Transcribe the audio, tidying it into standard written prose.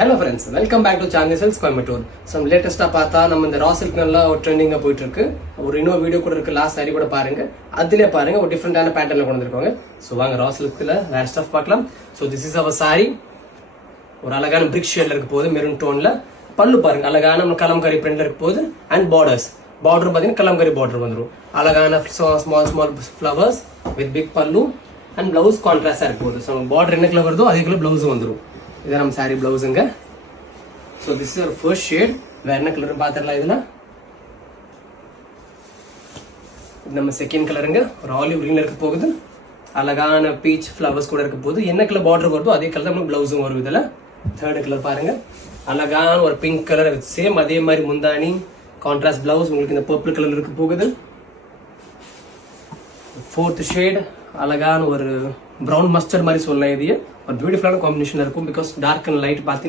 Hello friends, welcome back to Chandni Silks Coimbatore. Some latest பார்த்தா நம்ம இந்த raw silk நல்லா ஒரு ட்ரெண்டிங்கா போயிட்டு இருக்கு. ஒரு இன்னொரு வீடியோ கூட இருக்கு, லாஸ்ட் சாரி கூட பாருங்க. அதிலே பாருங்க ஒரு டிஃபரண்டான பேட்டர்ன்ல கொண்டு வந்திருக்காங்க. சோ வாங்க raw silkல வேற ஸ்டஃப் பார்க்கலாம். So this is our saree. ஒரு அழகான பிரிக் ஷேட்ல இருக்க போகுது, மெரூன் டோன்ல. பல்லு பாருங்க, அழகான நம்ம கலம்கரி பிரிண்ட்ல இருக்க போகுது. அண்ட் பார்டர்ஸ் பாத்தீங்கன்னா கலம்கரி பார்டர் வந்துரும். அழகான ஸ்மால் ஃப்ளவர்ஸ் வித் பிக் பல்லு அண்ட் பிளவுஸ் கான்ட்ராஸ்டா இருக்க போகுது. ஸோ பார்டர் என்ன கலர் வருதோ அதே கலர் பிளவுஸும் வந்துடும். இதான் நம்ம சாரி பிளவுஸுங்க. So this is first shade. வேற என்ன கலர் பார்த்துடலாம். இதுல நம்ம செகண்ட் கலருங்க, ஒரு ஆலிவ் கிரீன்ல இருக்க போகுது. அழகான பீச் ஃப்ளவர்ஸ் கூட இருக்க போகுது. என்ன கலர் பார்டர் வருதோ அதே கலர் நமக்கு பிளவுஸும் வரும். இதுல தேர்ட் கலர் பாருங்க, அழகான ஒரு பிங்க் கலர், சேம் அதே மாதிரி முந்தானி கான்ட்ராஸ்ட் பிளவுஸ் உங்களுக்கு இந்த பர்பிள் கலர் இருக்க போகுது. ஃபோர்த் ஷேட் அழகான ஒரு ப்ரௌன் மஸ்டர்ட் மாதிரி சொல்லலாம். இது ஒரு பியூட்டிஃபுல்லான காம்பினேஷன் இருக்கும். பிகாஸ் டார்க் அண்ட் லைட் பார்த்து